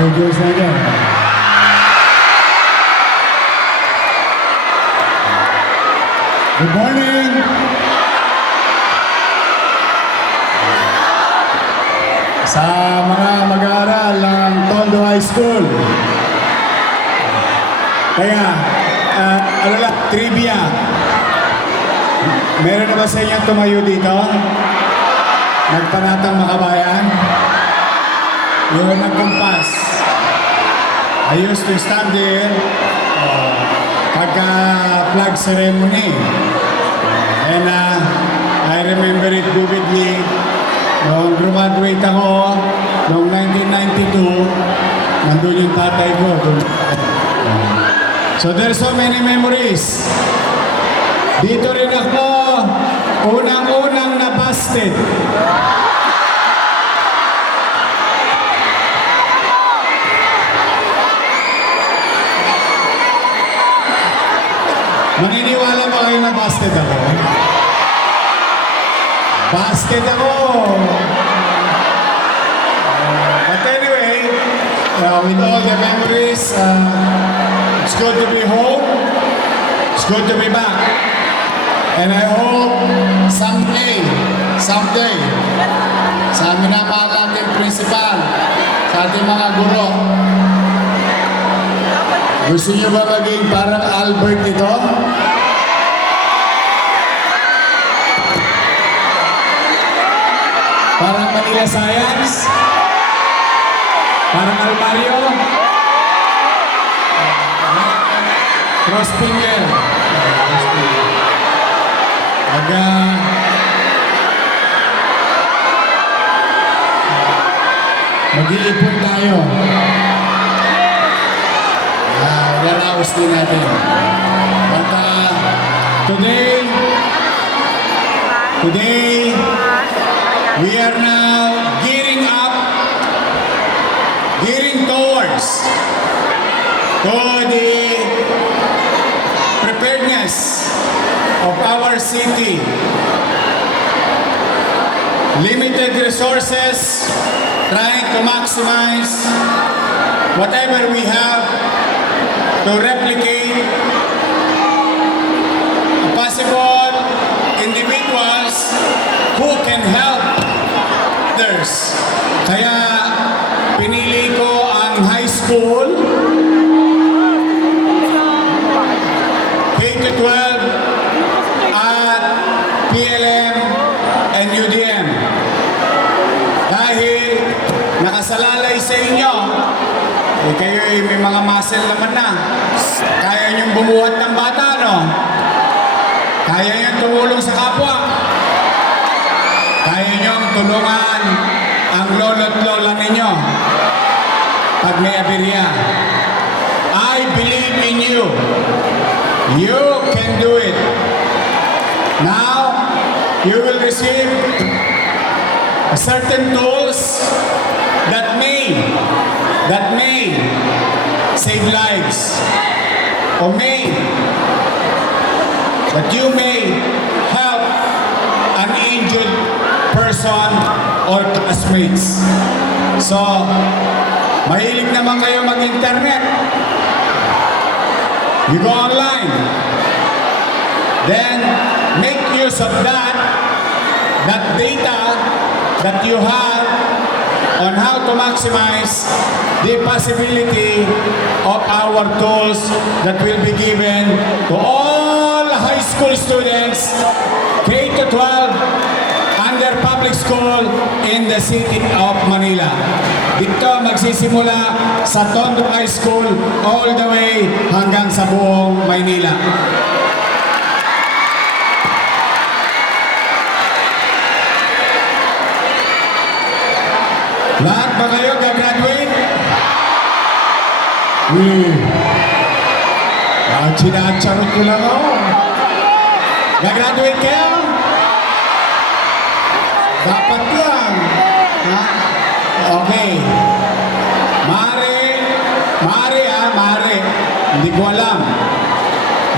Na yan. Good morning! Sa mga mag-aaral ng Tondo High School. Kaya, uh, ano lang, trivia. Meron na ba sa inyo tumayo dito? Nagpanatang makabayan? Yung nagkumpas. I used to stand there uh, pagka flag ceremony. And uh, I remember it vividly. Noong graduate ako, noong 1992, nandun yung tatay ko. So there's so many memories. Dito rin ako, unang-unang nabasted. Maniniwala ba busted ako? Busted ako! But anyway, uh, with all the memories, uh, it's good to be home. It's good to be back. And I hope someday, someday, sa amin na mga ating principal, sa ating mga guro, gusto niyo ba maging parang Albert ito? Manila Science? Parang Almario? Cross finger. Pag ah, mag-iipon tayo. Ah, lalaos din natin. But ah, today, today, we are now gearing up, gearing towards to the preparedness of our city. Limited resources, trying to maximize whatever we have to replicate possible individuals who can help others. Kaya pinili ko ang high school, K to 12, at PLM and UDM. Dahil nakasalalay sa inyo, eh kayo ay may mga muscle naman na. Kaya niyong bumuhat ng bata, no? Kaya niyong tumulong sa kapwa. Tulungan ang lolo't lola ninyo pag may aberya. I believe in you. You can do it. Now, you will receive certain tools that may, that may save lives. Or may, that you may person or classmates. So, mahilig naman kayo mag-internet. You go online. Then, make use of that, that data that you have on how to maximize the possibility of our tools that will be given to all high school students, K to 12, under public school in the city of Manila. Dito magsisimula sa Tondo High School all the way hanggang sa buong Maynila. Lahat ba kayo gagraduate? Hmm. Ah, sinacharot ko lang ako. Gagraduate kayo? Dapat yan. Ha? Okay. Mare, mare ah, mare. Hindi ko alam.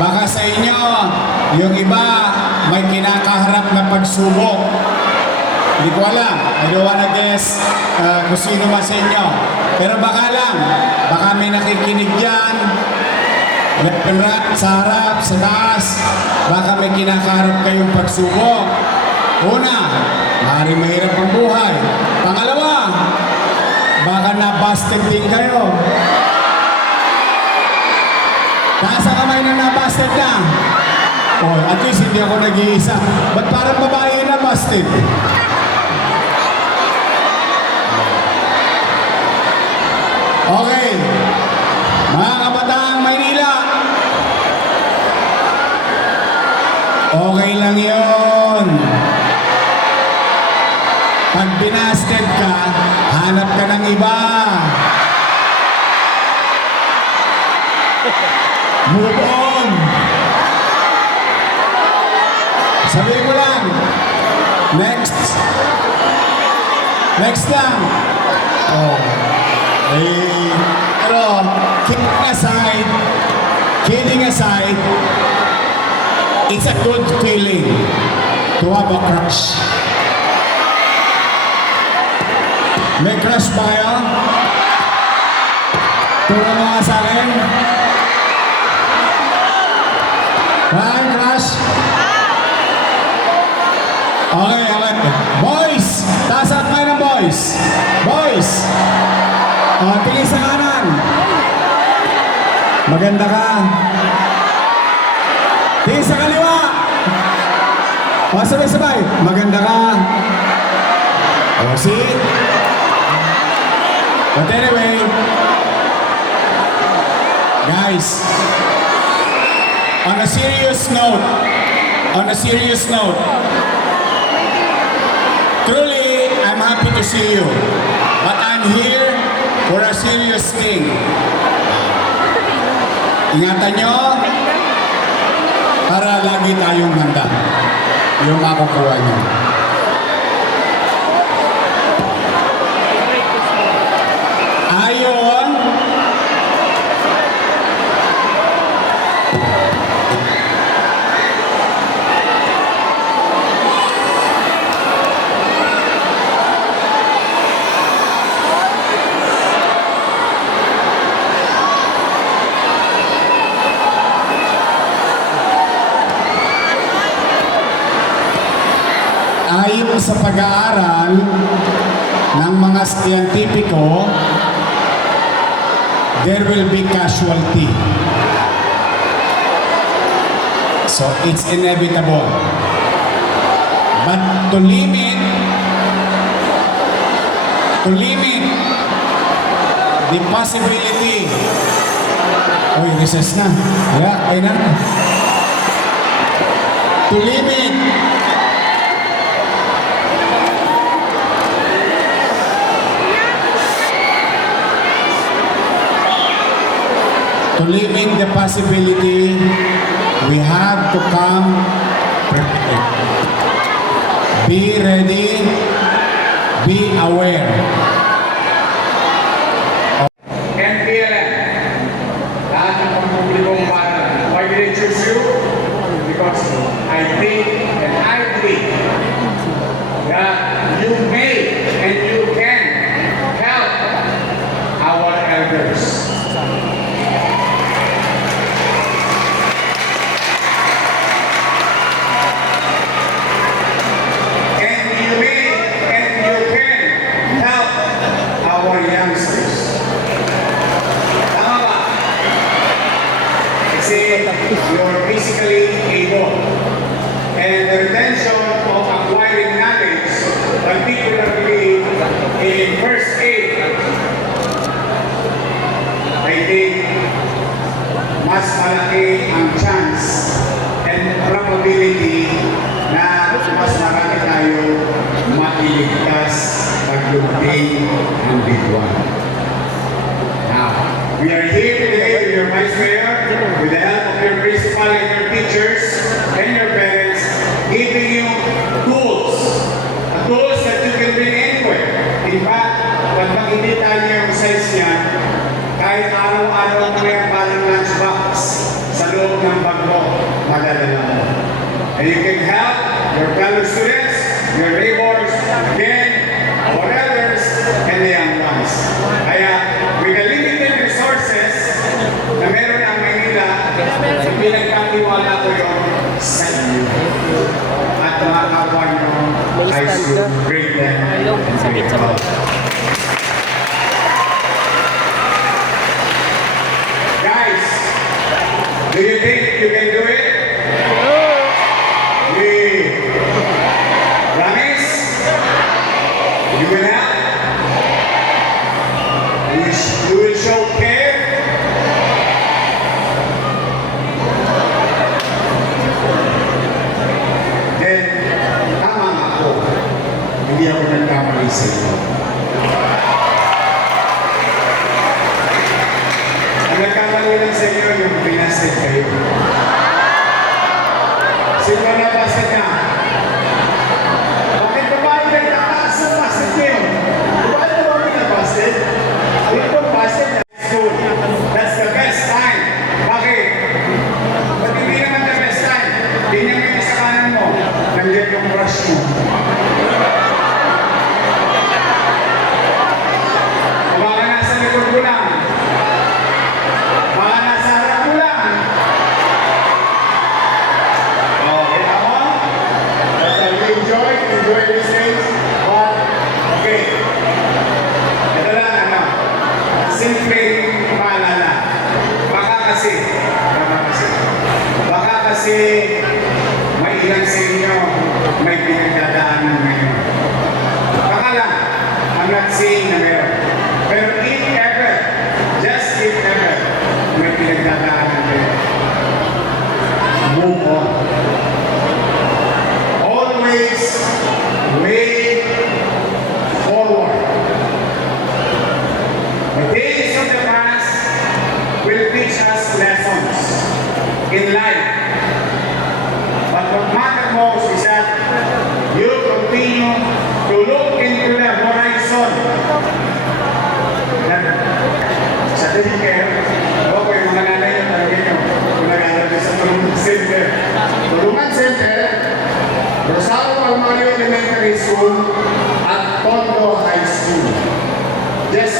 Baka sa inyo, yung iba may kinakaharap na pagsubok. Hindi ko alam. I don't wanna guess uh, kung sino man sa inyo. Pero baka lang, baka may nakikinig dyan. Sa harap, sa taas. Baka may kinakaharap kayong pagsubok. Una, maaari mahirap ang buhay. Pangalawa, baka nabasted din kayo. Taas kamay na nabasted na. Oh, at least hindi ako nag-iisa. Ba't parang babae na busted? Okay. Mga kabataang Maynila. Okay lang yon. Move on. Sabihin mo lang. Next. Next lang. Oh. Eh, pero, kidding aside, kidding aside, it's a good feeling to have a crush. May crush ba kayo? Tulong Okay, okay. Boys! Taas ang kayo ng boys! Boys! O, tingin sa kanan. Maganda ka. Tingin sa kaliwa. O, sabay-sabay. Maganda ka. O, see? But anyway, guys, on a serious note, on a serious note, I'm happy to see you. But I'm here for a serious thing. Ingatan nyo, para lagi tayong handa. Yung makukuha nyo. Ayon, ayon sa pag-aaral ng mga scientifico, there will be casualty. So it's inevitable. But to limit, to limit the possibility, Uy, recess na. Yeah, ayun na. To limit to limit the possibility, we have to come prepared. Be ready, be aware. mensaje sabihin lang sa inyo yung pinasig kayo. Sino na pasig na?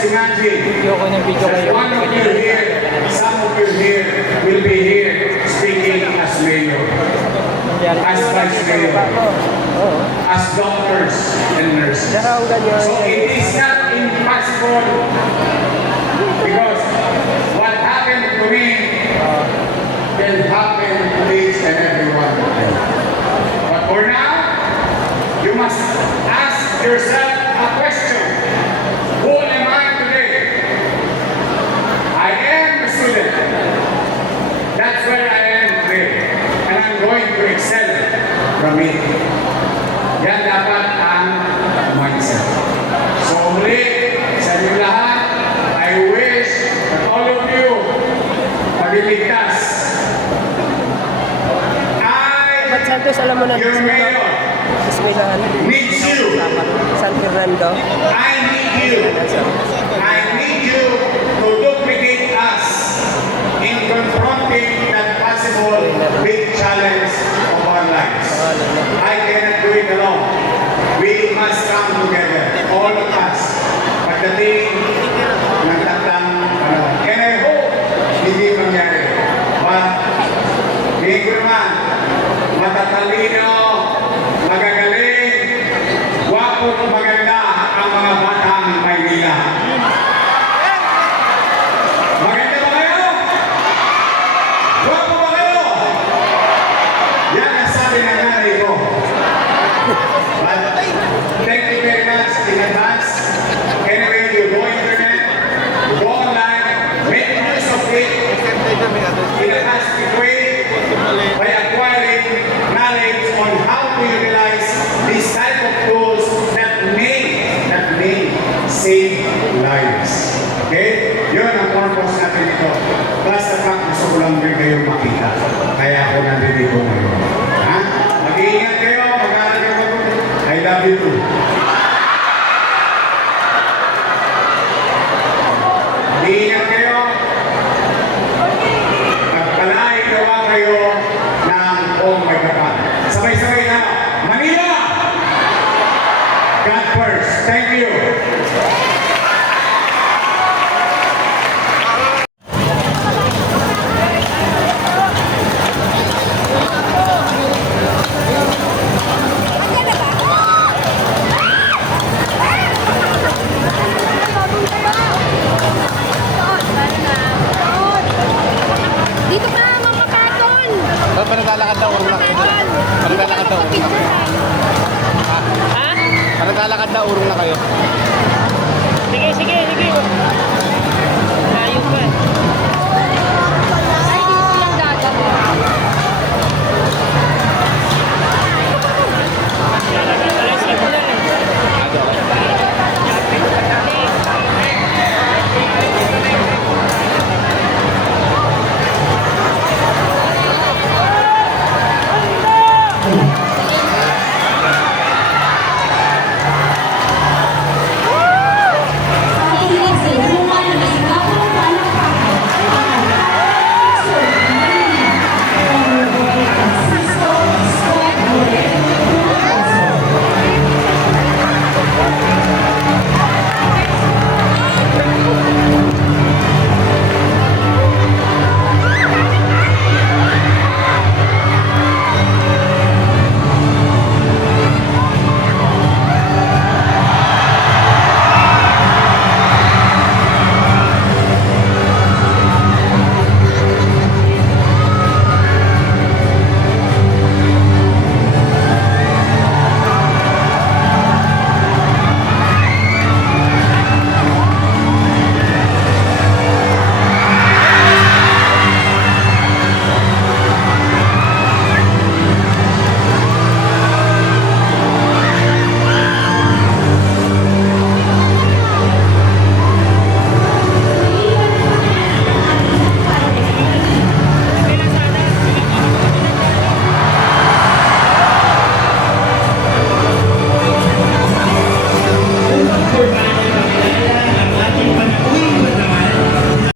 Let's. One of you here, some of you here will be here speaking as mayor, as vice mayor, as doctors and nurses. So it is not impossible because what happened to me can happen to each and everyone. But for now, you must ask yourself